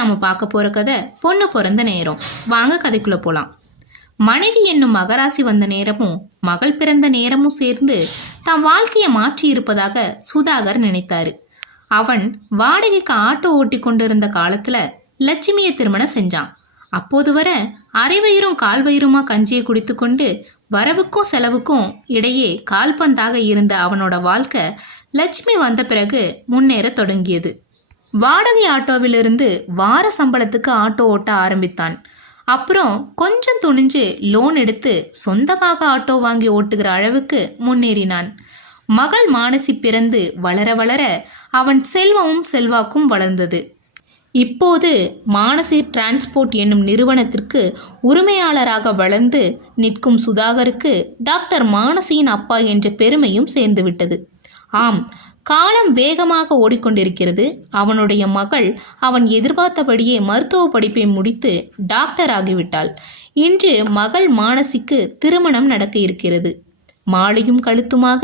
நாம பார்க்க போற கதை பொண்ணு பிறந்த நேரம். வாங்க கதைக்குள்ள போலாம். மனைவி என்னும் மகராசி வந்த நேரமும் மகள் பிறந்த நேரமும் சேர்ந்து தன் வாழ்க்கையை மாற்றி இருப்பதாக சுதாகர் நினைத்தாரு. அவன் வாடகைக்கு ஆட்டோ ஓட்டி கொண்டிருந்த காலத்துல லட்சுமியை திருமணம் செஞ்சான். அப்போது வர அரைவயிறும் கால்வயிறுமா கஞ்சியை குடித்து கொண்டு வரவுக்கும் செலவுக்கும் இடையே கால்பந்தாக இருந்த அவனோட வாழ்க்கை லட்சுமி வந்த பிறகு முன்னேற தொடங்கியது. வாடகை ஆட்டோவிலிருந்து வார சம்பளத்துக்கு ஆட்டோ ஓட்ட ஆரம்பித்தான். அப்புறம் கொஞ்சம் துணிஞ்சு லோன் எடுத்து சொந்தமாக ஆட்டோ வாங்கி ஓட்டுகிற அளவுக்கு முன்னேறினான். மகள் மானசி பிறந்து வளர வளர அவன் செல்வமும் செல்வாக்கும் வளர்ந்தது. இப்போது மானசி டிரான்ஸ்போர்ட் என்னும் நிறுவனத்திற்கு உரிமையாளராக வளர்ந்து நிற்கும் சுதாகருக்கு டாக்டர் மானசியின் அப்பா என்ற பெருமையும் சேர்ந்துவிட்டது. ஆம் காலம் வேகமாக ஓடிக்கொண்டிருக்கிறது. அவனுடைய மகள் அவன் எதிர்பார்த்தபடியே மருத்துவ படிப்பை முடித்து டாக்டர் ஆகிவிட்டாள். இன்று மகள் மானசிக்கு திருமணம் நடக்க இருக்கிறது. மாலையும் கழுத்துமாக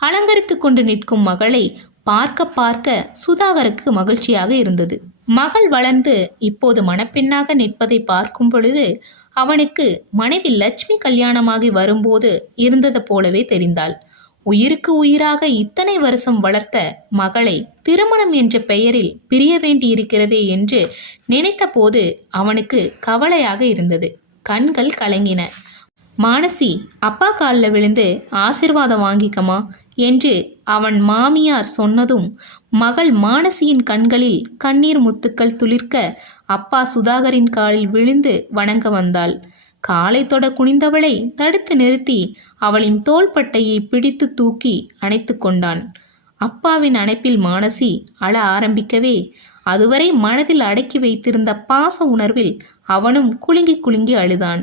அலங்கரித்து கொண்டு நிற்கும் மகளை பார்க்க பார்க்க சுதாகருக்கு மகிழ்ச்சியாக இருந்தது. மகள் வளர்ந்து இப்போது மணப்பெண்ணாக நிற்பதை பார்க்கும் பொழுது அவனுக்கு மனைவி லட்சுமி கல்யாணமாகி வரும்போது இருந்தது போலவே தெரிந்தாள். உயிருக்கு உயிராக இத்தனை வருஷம் வளர்த்த மகளை திருமணம் என்ற பெயரில் பிரிய வேண்டியிருக்கிறதே என்று நினைத்தபோது அவனுக்கு கவலையாக இருந்தது. கண்கள் கலங்கின. மானசி அப்பா காலில் விழுந்து ஆசிர்வாதம் வாங்கிக்கமா என்று அவன் மாமியார் சொன்னதும் மகள் மானசியின் கண்களில் கண்ணீர் முத்துக்கள் துளிர்க்க அப்பா சுதாகரின் காலில் விழுந்து வணங்க வந்தாள். காலை தொட குனிந்தவளை தடுத்து நிறுத்தி அவளின் தோள்பட்டையை பிடித்து தூக்கி அணைத்து கொண்டான். அப்பாவின் அணைப்பில் மானசி அழ ஆரம்பிக்கவே அதுவரை மனதில் அடக்கி வைத்திருந்த பாச உணர்வில் அவனும் குலுங்கி குலுங்கி அழுதான்.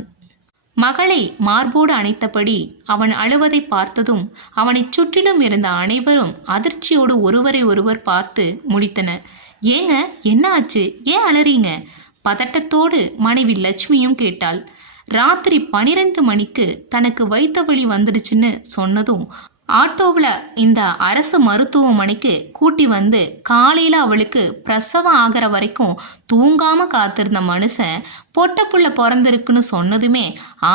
மகளை மார்போடு அணைத்தபடி அவன் அழுவதை பார்த்ததும் அவனைச் சுற்றிலும் இருந்த அனைவரும் அதிர்ச்சியோடு ஒருவரை ஒருவர் பார்த்து முடித்தனர் ஏங்க என்ன ஆச்சு? ஏன் அழறீங்க பதட்டத்தோடு மனைவி லட்சுமியும் கேட்டாள். ராத்திரி பனிரெண்டு மணிக்கு தனக்கு வைத்த வழி வந்துடுச்சுன்னு சொன்னதும் ஆட்டோவில் இந்த அரசு மருத்துவமனைக்கு கூட்டி வந்து காலையில் அவளுக்கு பிரசவம் ஆகிற வரைக்கும் தூங்காமல் காத்திருந்த மனுஷன் பொட்ட புள்ள பிறந்திருக்குன்னு சொன்னதுமே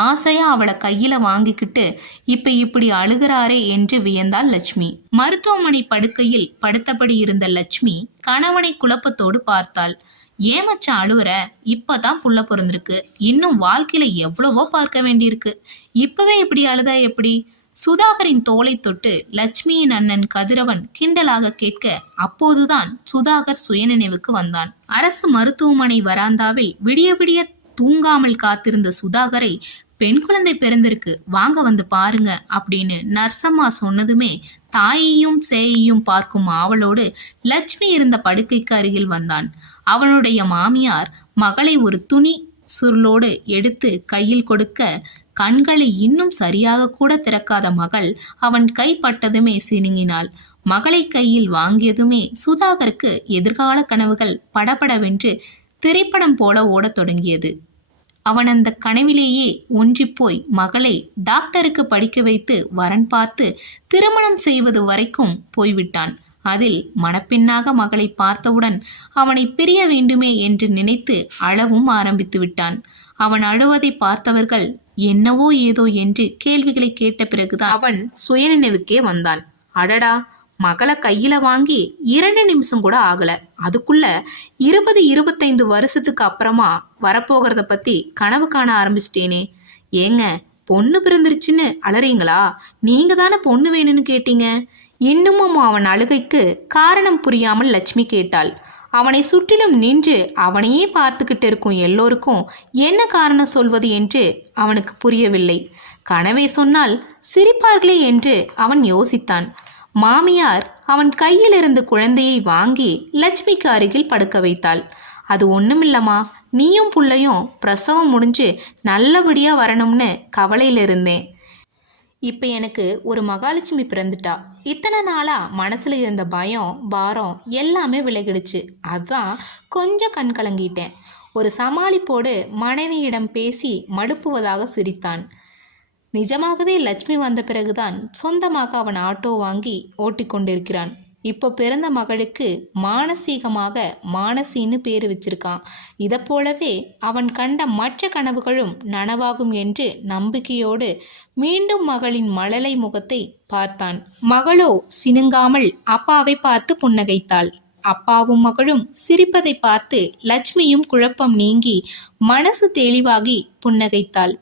ஆசையாக அவளை கையில் வாங்கிக்கிட்டு இப்போ இப்படி அழுகிறாரே என்று வியந்தாள் லட்சுமி. மருத்துவமனை படுக்கையில் படுத்தபடி இருந்த லட்சுமி கணவனை குழப்பத்தோடு பார்த்தாள். ஏமச்ச மச்சான் அழுவுற? இப்பதான் புள்ள பிறந்திருக்கு. இன்னும் வாழ்க்கையில எவ்வளவோ பார்க்க வேண்டியிருக்கு. இப்பவே இப்படி அழுதா எப்படி? சுதாகரின் தோலை தொட்டு லட்சுமியின் அண்ணன் கதிரவன் கிண்டலாக கேட்க அப்போதுதான் சுதாகர் சுயநினைவுக்கு வந்தான். அரசு மருத்துவமனை வராந்தாவில் விடிய விடிய தூங்காமல் காத்திருந்த சுதாகரை பெண் குழந்தை பிறந்திருக்கு. வாங்க வந்து பாருங்க அப்படின்னு நர்சம்மா சொன்னதுமே தாயையும் சேயையும் பார்க்கும் ஆவலோடு லட்சுமி இருந்த படுக்கைக்கு அருகில் வந்தான். அவனுடைய மாமியார் மகளை ஒரு துணி சுருளோடு எடுத்து கையில் கொடுக்க கண்களை இன்னும் சரியாக கூட திறக்காத மகள் அவன் கைப்பட்டதுமே சினுங்கினாள். மகளை கையில் வாங்கியதுமே சுதாகருக்கு எதிர்கால கனவுகள் படபடவென்று திரைப்படம் போல ஓடத் தொடங்கியது. அவன் அந்த கனவிலேயே ஒன்றிப்போய் மகளை டாக்டருக்கு படிக்க வைத்து வரன் பார்த்து திருமணம் செய்வது வரைக்கும் போய்விட்டான். அதில் மணப்பெண்ணாக மகளை பார்த்தவுடன் அவனை பிரிய வேண்டுமே என்று நினைத்து அழவும் ஆரம்பித்து விட்டான். அவன் அழுவதை பார்த்தவர்கள் என்னவோ ஏதோ என்று கேள்விகளை கேட்ட பிறகுதான் அவன் சுயநினைவுக்கே வந்தான். அடடா மகளை கையில வாங்கி இரண்டு நிமிஷம் கூட ஆகல. அதுக்குள்ள இருபது இருபத்தைந்து வருஷத்துக்கு அப்புறமா வரப்போகிறத பத்தி கனவு காண ஆரம்பிச்சிட்டேனே. ஏங்க பொண்ணு பிறந்துருச்சுன்னு அலறீங்களா? நீங்க தானே பொண்ணு வேணும்னு கேட்டீங்க. இன்னமும் அவன் அழுகைக்கு காரணம் புரியாமல் லட்சுமி கேட்டாள். அவனை சுற்றிலும் நின்று அவனையே பார்த்துக்கிட்டு இருக்கும் எல்லோருக்கும் என்ன காரணம் சொல்வது என்று அவனுக்கு புரியவில்லை. கனவை சொன்னால் சிரிப்பார்களே என்று அவன் யோசித்தான். மாமியார் அவன் கையிலிருந்து குழந்தையை வாங்கி லட்சுமிக்கு அருகில் படுக்க வைத்தாள். அது ஒன்றுமில்லம்மா நீயும் புள்ளையும் பிரசவம் முடிஞ்சு நல்லபடியாக வரணும்னு கவலையில் இருந்தேன் இப்போ எனக்கு ஒரு மகாலட்சுமி பிறந்துட்டா. இத்தனை நாளாக மனசில் இருந்த பயம் பாரம் எல்லாமே விலகிடுச்சு. அதான் கொஞ்சம் கண் கலங்கிட்டேன். ஒரு சமாளிப்போடு மனைவியிடம் பேசி மடுப்புவதாக சிரித்தான். நிஜமாகவே லட்சுமி வந்த பிறகுதான் சொந்தமாக அவன் ஆட்டோ வாங்கி ஓட்டிக்கொண்டிருக்கிறான். இப்போ பிறந்த மகளுக்கு மானசீகமாக மானசின்னு பேர் வச்சிருக்கான். இதை போலவே அவன் கண்ட மற்ற கனவுகளும் நனவாகும் என்று நம்பிக்கையோடு மீண்டும் மகளின் மழலை முகத்தை பார்த்தான். மகளோ சினுங்காமல் அப்பாவை பார்த்து புன்னகைத்தாள். அப்பாவும் மகளும் சிரிப்பதை பார்த்து லட்சுமியும் குழப்பம் நீங்கி மனசு தெளிவாகி புன்னகைத்தாள்.